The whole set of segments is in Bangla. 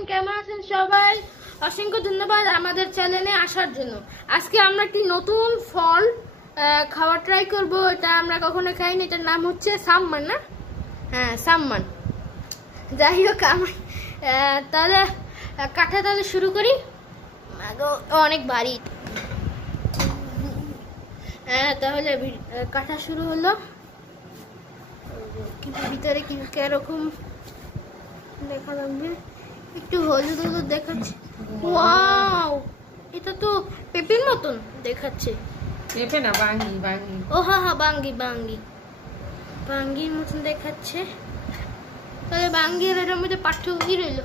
আলাইকুম, কেমন আছেন সবাই? অসংখ্য ধন্যবাদ আমাদের চ্যানেলে আসার জন্য। আজকে আমরা একটি নতুন ফল খাওয়া ট্রাই করব। এটা আমরা কখনো খাইনি। এটার নাম হচ্ছে সাম্মান, না? হ্যাঁ, সাম্মান। যাই হোক, তাহলে তাহলে শুরু করি। অনেক ভারী। তাহলে কাটা শুরু হলো। কিন্তু ভিতরে কিরকম দেখা লাগবে, একটু হলুদ হলুদ দেখাচ্ছে। ওয়াও, এটা তো পেঁপের মতন দেখাচ্ছে। পেঁপে না, বাঙ্গি। ও হ্যাঁ, বাঙ্গির মতন দেখাচ্ছে। তাহলে বাঙ্গি আর এটার মধ্যে পার্থক্য কি রইল?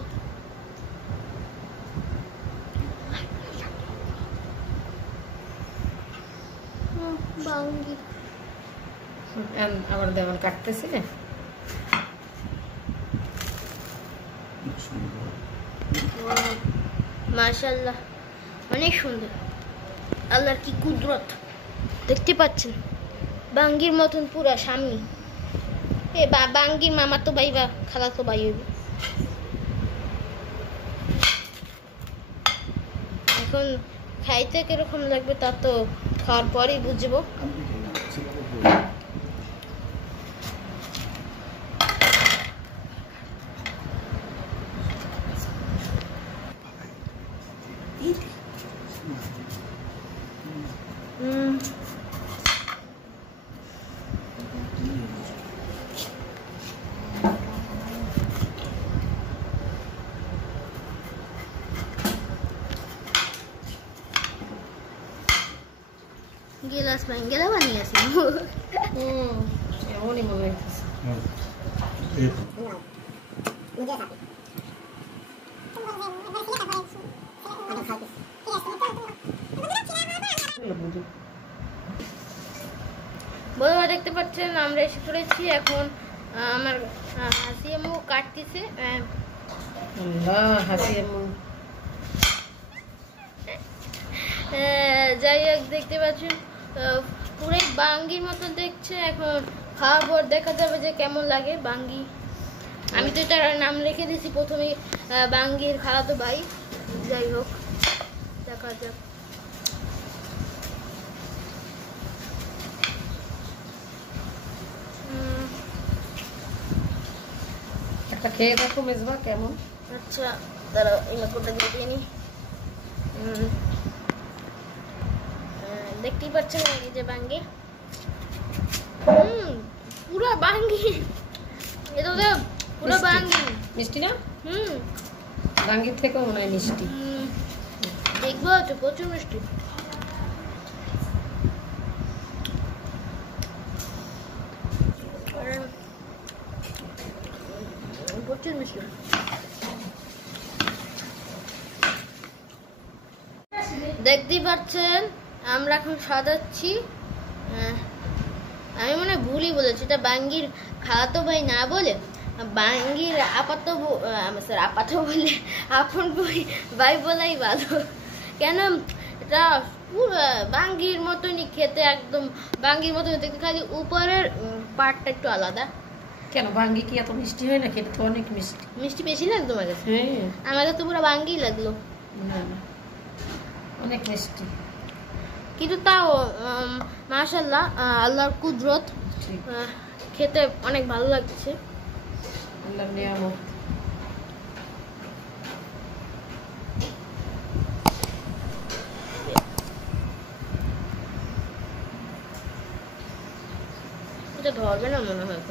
বাঙ্গি আবার দেওয়াল কাটতেছে। মাশাআল্লাহ, অনেক সুন্দর। আল্লাহর কি কুদরত দেখতে পাচ্ছেন। বাঙ্গির মতন পুরা সামনে। বাঙ্গির মামা তো ভাই বা খালা তো ভাই হইব। এখন খাইতে কিরকম লাগবে তা তো খাওয়ার পরেই বুঝবো। গেলাস বাঙ্গেলা বানিয়েছি। এমনই মনে হইতেছে। বন্ধুরা দেখতে পাচ্ছেন আমরা এসে পড়েছি। এখন আমার হাসি আম্মু কাটতেছে। যাই হোক, দেখতে পাচ্ছেন পুরো বাঙ্গির মতো দেখছে। এখন খাওয়ার পর দেখা যাবে যে কেমন লাগে বাঙ্গি। আমি তো এটার নাম রেখে দিয়েছি প্রথমে, বাঙ্গির খালাতো ভাই। যাই হোক, দেখা যাক। একটা খেয়ে দেখো মেজবা কেমন। আচ্ছা, দাঁড়াও, এই মাকড়টা দিয়ে নি। দেখতেই পাচ্ছেন এই যে বাঙ্গি। পুরো বাঙ্গি, এটা তো পুরো বাঙ্গি। মিষ্টি না? বাঙ্গির থেকেও মনে হয় মিষ্টি। দেখবো তো, প্রচুর মিষ্টি। প্রচুর মিষ্টি। দেখতেই পাচ্ছেন আমরা এখন সাজাচ্ছি। আমি মনে হয় ভুলই বলেছি, এটা বাঙ্গির খালাতো ভাই না বলে বাঙ্গির আপাত বলে আপন ভাই বলাই ভালো। কেন, এটা বাঙ্গির মতনই খেতে, একদম বাঙ্গির মতনই দেখতে, খালি উপরের পার্টটা একটু আলাদা। কেন, বাঙ্গি কি এত মিষ্টি হয় না? খেতে তো অনেক মিষ্টি। মিষ্টি বেশি লাগতো আমার কাছে। হ্যাঁ, আমার কাছে পুরো বাঙ্গি লাগলো। না অনেক মিষ্টি, কিন্তু তাও মাশাআল্লাহ, আল্লাহর কুদরত, খেতে অনেক ভালো লাগছে। আল্লাহর নিয়ামত। এটা ধরবে না মনে হয়।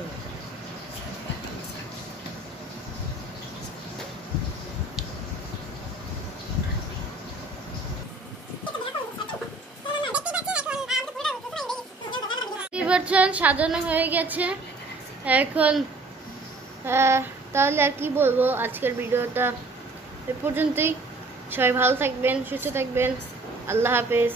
সাজানো হয়ে গেছে এখন। তাহলে আর কি বলবো, আজকের ভিডিওটা এ পর্যন্তই। সবাই ভালো থাকবেন, সুস্থ থাকবেন। আল্লাহ হাফেজ।